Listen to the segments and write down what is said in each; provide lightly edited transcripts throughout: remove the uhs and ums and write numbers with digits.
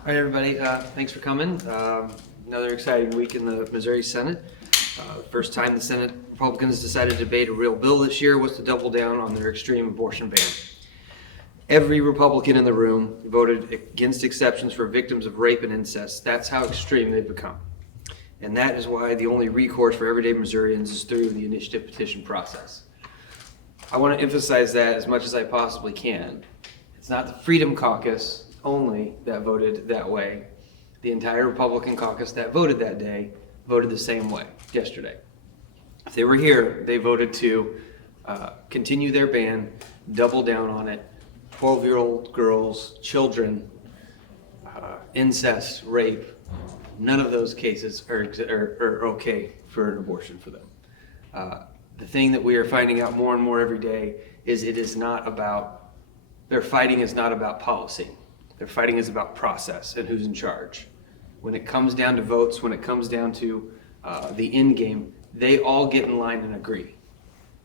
All right, everybody, thanks for coming. Another exciting week in the Missouri Senate. First time the Senate Republicans decided to debate a real bill this year was to double down on their extreme abortion ban. Every Republican in the room voted against exceptions for victims of rape and incest. That's how extreme they've become. And that is why the only recourse for everyday Missourians is through the initiative petition process. I want to emphasize that as much as I possibly can. It's not the Freedom Caucus only that voted that way. The entire Republican caucus that voted that day voted the same way yesterday. If they were here, they voted to continue their ban, double down on it. 12-year-old girls, children, incest, rape, none of those cases are okay for an abortion for them. The thing that we are finding out more and more every day is their fighting is not about policy. Their fighting is about process and who's in charge. When it comes down to votes, when it comes down to the end game, they all get in line and agree,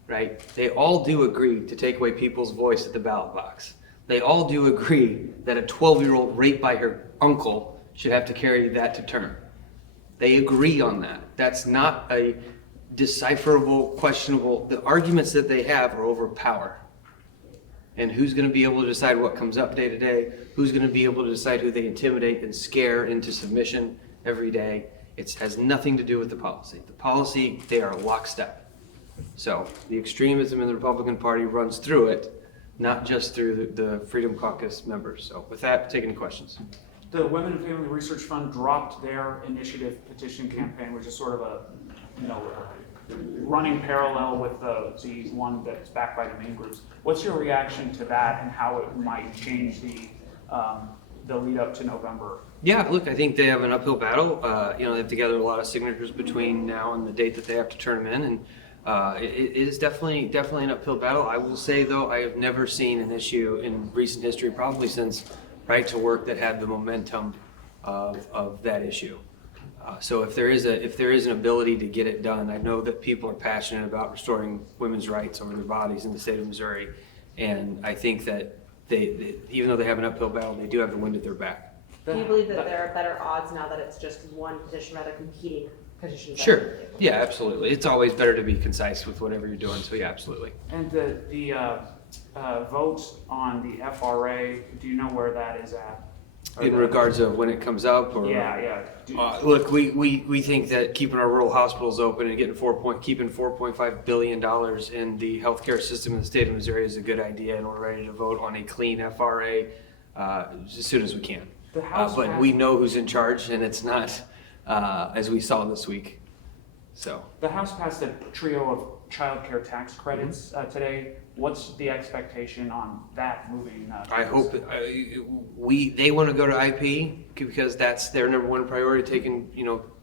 right? They all do agree to take away people's voice at the ballot box. They all do agree that a 12-year-old raped by her uncle should have to carry that to term. They agree on that. That's not a decipherable, questionable. The arguments that they have are over power. And who's going to be able to decide what comes up day to day? Who's going to be able to decide who they intimidate and scare into submission every day? It has nothing to do with the policy. The policy, they are lockstep. So the extremism in the Republican Party runs through it, not just through the Freedom Caucus members. So with that, take any questions. The Women and Family Research Fund dropped their initiative petition campaign, which is sort of a, running parallel with the one that's backed by the main groups. What's your reaction to that and how it might change the lead up to November? Yeah, look, I think they have an uphill battle. They have to gather a lot of signatures between now and the date that they have to turn them in, and it is definitely an uphill battle. I will say, though, I have never seen an issue in recent history, probably since Right to Work, that had the momentum of that issue. So if there is an ability to get it done, I know that people are passionate about restoring women's rights over their bodies in the state of Missouri, and I think that they even though they have an uphill battle, they do have the wind at their back. Do you believe that there are better odds now that it's just one petition rather competing petitions? Sure. Yeah, absolutely. It's always better to be concise with whatever you're doing. So yeah, absolutely. And the vote on the FRA, do you know where that is at? In regards of when it comes up, or yeah. Look, we think that keeping our rural hospitals open and keeping $4.5 billion in the healthcare system in the state of Missouri is a good idea, and we're ready to vote on a clean FRA as soon as we can. But we know who's in charge, and it's not as we saw this week. So the House passed a trio of child care tax credits today. What's the expectation on that moving? I hope they want to go to IP because that's their number one priority, taking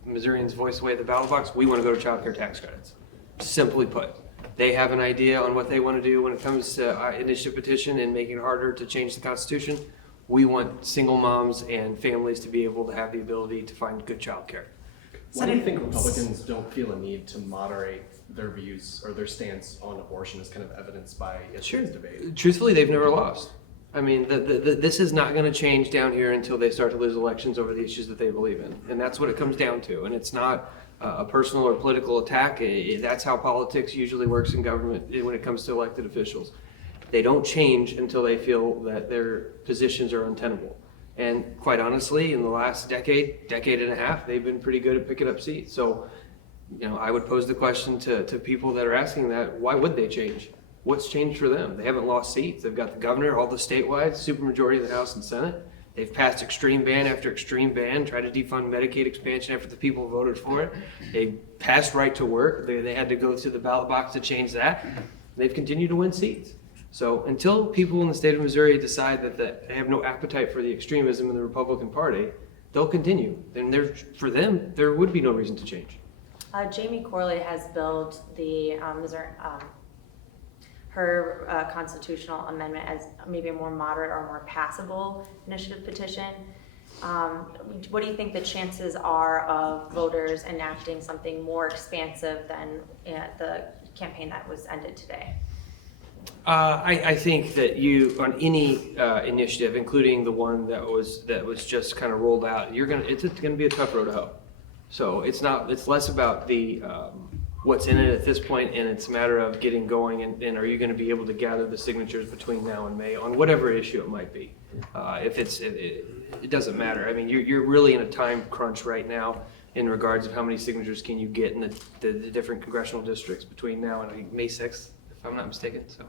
Missourians' voice away at the ballot box. We want to go to child care tax credits. Simply put, they have an idea on what they want to do when it comes to initiative petition and making it harder to change the Constitution. We want single moms and families to be able to have the ability to find good child care. Why do you think Republicans don't feel a need to moderate their views or their stance on abortion as kind of evidenced by yesterday's debate? Truthfully, they've never lost. I mean, this is not going to change down here until they start to lose elections over the issues that they believe in. And that's what it comes down to. And it's not a personal or political attack. That's how politics usually works in government when it comes to elected officials. They don't change until they feel that their positions are untenable. And quite honestly, in the last decade and a half, they've been pretty good at picking up seats. So, I would pose the question to people that are asking that, why would they change? What's changed for them? They haven't lost seats. They've got the governor, all the statewide, supermajority of the House and Senate. They've passed extreme ban after extreme ban, tried to defund Medicaid expansion after the people voted for it. They passed Right to Work. They had to go to the ballot box to change that. They've continued to win seats. So until people in the state of Missouri decide that they have no appetite for the extremism in the Republican Party, they'll continue. And for them, there would be no reason to change. Jamie Corley has billed the Missouri, her constitutional amendment as maybe a more moderate or more passable initiative petition. What do you think the chances are of voters enacting something more expansive than the campaign that was ended today? I think that you, on any initiative, including the one that was just kind of rolled out, it's gonna be a tough road to hoe. So it's less about the what's in it at this point, and it's a matter of getting going, and are you gonna be able to gather the signatures between now and May on whatever issue it might be. It doesn't matter. I mean, you're really in a time crunch right now in regards of how many signatures can you get in the different congressional districts between now and I think May 6th, if I'm not mistaken, so.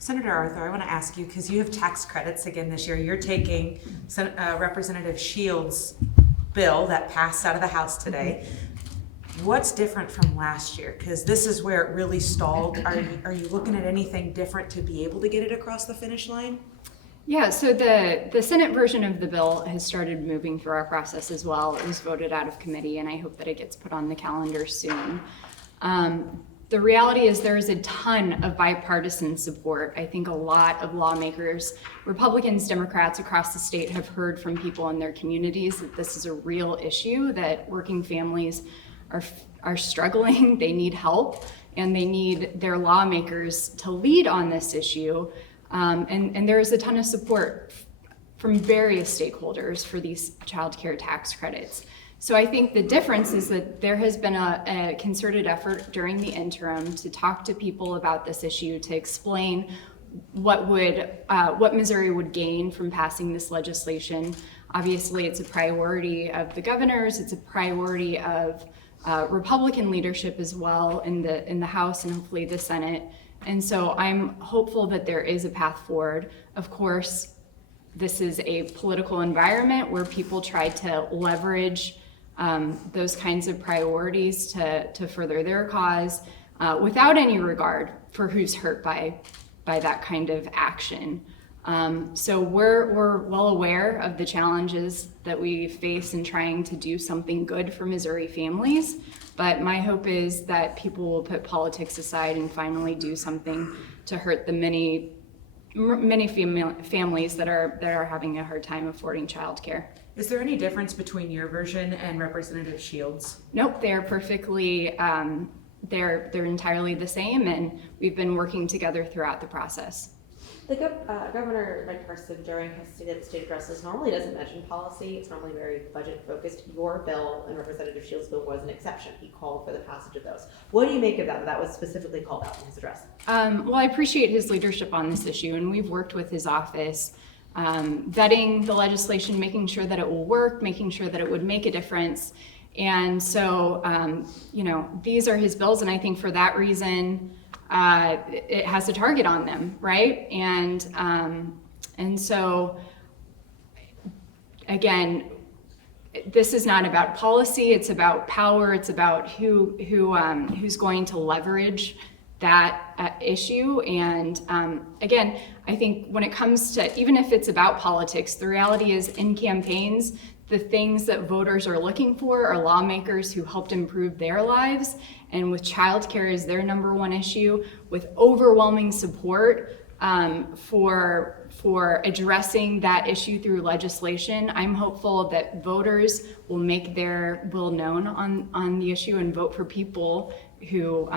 Senator Arthur, I want to ask you, because you have tax credits again this year, you're taking Representative Shields' bill that passed out of the House today. What's different from last year? Because this is where it really stalled. Are you looking at anything different to be able to get it across the finish line? Yeah, so the Senate version of the bill has started moving through our process as well. It was voted out of committee, and I hope that it gets put on the calendar soon. The reality is there is a ton of bipartisan support. I think a lot of lawmakers, Republicans, Democrats across the state, have heard from people in their communities that this is a real issue, that working families are struggling, they need help, and they need their lawmakers to lead on this issue. And there is a ton of support from various stakeholders for these child care tax credits. So I think the difference is that there has been a concerted effort during the interim to talk to people about this issue, to explain what Missouri would gain from passing this legislation. Obviously, it's a priority of the governors, it's a priority of Republican leadership as well in the House and hopefully the Senate. And so I'm hopeful that there is a path forward. Of course, this is a political environment where people try to leverage those kinds of priorities to further their cause without any regard for who's hurt by that kind of action. So we're well aware of the challenges that we face in trying to do something good for Missouri families, but my hope is that people will put politics aside and finally do something to hurt the many families that are having a hard time affording childcare. Is there any difference between your version and Representative Shields? Nope, they're perfectly, they're entirely the same, and we've been working together throughout the process. The Governor Mike Parson during his state addresses normally doesn't mention policy. It's normally very budget focused. Your bill and Representative Shields' bill was an exception. He called for the passage of those. What do you make of that? That was specifically called out in his address. Well, I appreciate his leadership on this issue, and we've worked with his office, vetting the legislation, making sure that it will work, making sure that it would make a difference. And so, these are his bills, and I think for that reason, it has a target on them, right? And so, again, this is not about policy, it's about power, it's about who's going to leverage that issue. And again, I think when it comes to, even if it's about politics, the reality is in campaigns, the things that voters are looking for are lawmakers who helped improve their lives. And with childcare as their number one issue, with overwhelming support for addressing that issue through legislation, I'm hopeful that voters will make their will known on the issue and vote for people who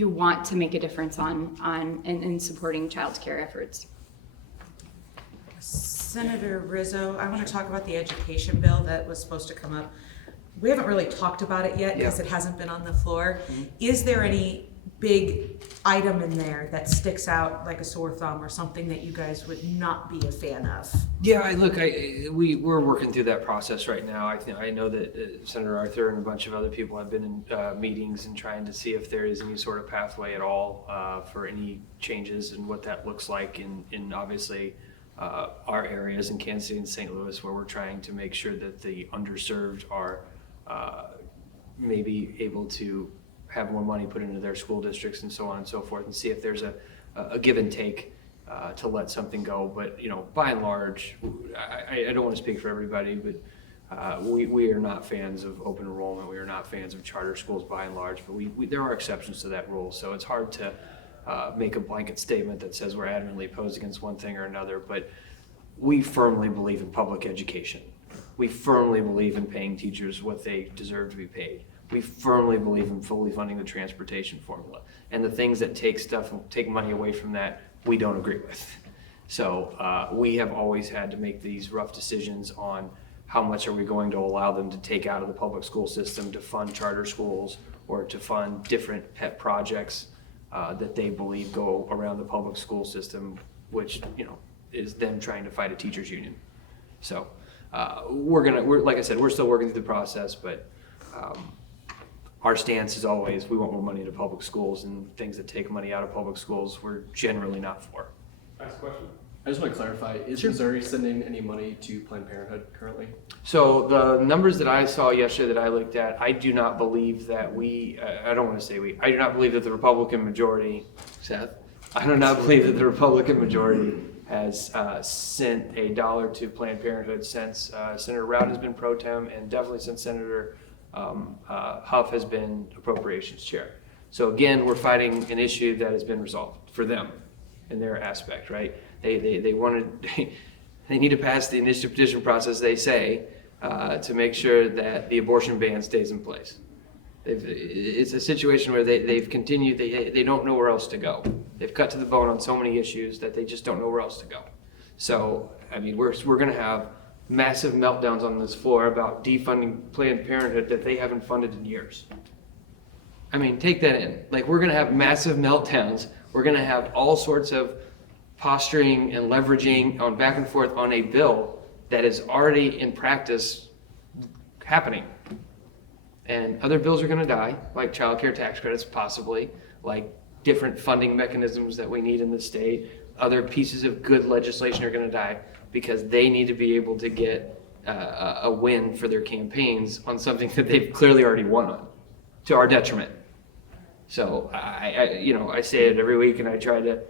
want to make a difference in supporting childcare efforts. Senator Rizzo, I want to talk about the education bill that was supposed to come up. We haven't really talked about it yet because it hasn't been on the floor. Mm-hmm. Is there any big item in there that sticks out like a sore thumb or something that you guys would not be a fan of? Yeah, we're working through that process right now. I know that Senator Arthur and a bunch of other people have been in meetings and trying to see if there is any sort of pathway at all for any changes and what that looks like in obviously our areas in Kansas City and St. Louis, where we're trying to make sure that the underserved are maybe able to have more money put into their school districts and so on and so forth, and see if there's a give and take to let something go. But by and large, I don't want to speak for everybody, but we are not fans of open enrollment. We are not fans of charter schools by and large, but there are exceptions to that rule. So it's hard to make a blanket statement that says we're adamantly opposed against one thing or another, but we firmly believe in public education. We firmly believe in paying teachers what they deserve to be paid. We firmly believe in fully funding the transportation formula. And the things that take money away from that, we don't agree with. So we have always had to make these rough decisions on how much are we going to allow them to take out of the public school system to fund charter schools or to fund different pet projects that they believe go around the public school system, which, you know, is them trying to fight a teachers union. So we're like I said, we're still working through the process, but our stance is always we want more money to public schools, and things that take money out of public schools we're generally not for. Last question. I just want to clarify, is Sure. Missouri sending any money to Planned Parenthood currently? So the numbers that I saw yesterday that I looked at, I do not believe that I don't want to say I do not believe that the Republican majority, Seth, I do not believe that the Republican majority has sent a dollar to Planned Parenthood since Senator Rout has been pro tem, and definitely since Senator Huff has been appropriations chair. So again, we're fighting an issue that has been resolved for them in their aspect, right? They wanted, they need to pass the initiative petition process, they say, to make sure that the abortion ban stays in place. It's a situation where they've continued, they don't know where else to go. They've cut to the bone on so many issues that they just don't know where else to go. So, I mean, we're gonna have massive meltdowns on this floor about defunding Planned Parenthood that they haven't funded in years. I mean, take that in. Like, we're gonna have massive meltdowns. We're gonna have all sorts of posturing and leveraging on back and forth on a bill that is already in practice happening. And other bills are gonna die, like child care tax credits possibly, like different funding mechanisms that we need in the state. Other pieces of good legislation are gonna die because they need to be able to get a win for their campaigns on something that they've clearly already won on, to our detriment. So I say it every week and I try to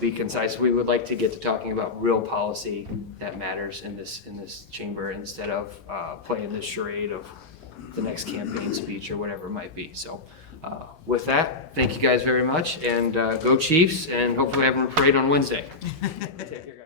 be concise. We would like to get to talking about real policy that matters in this chamber instead of playing this charade of the next campaign speech or whatever it might be. So with that, thank you guys very much, and go Chiefs, and hopefully have a parade on Wednesday. Take care, guys.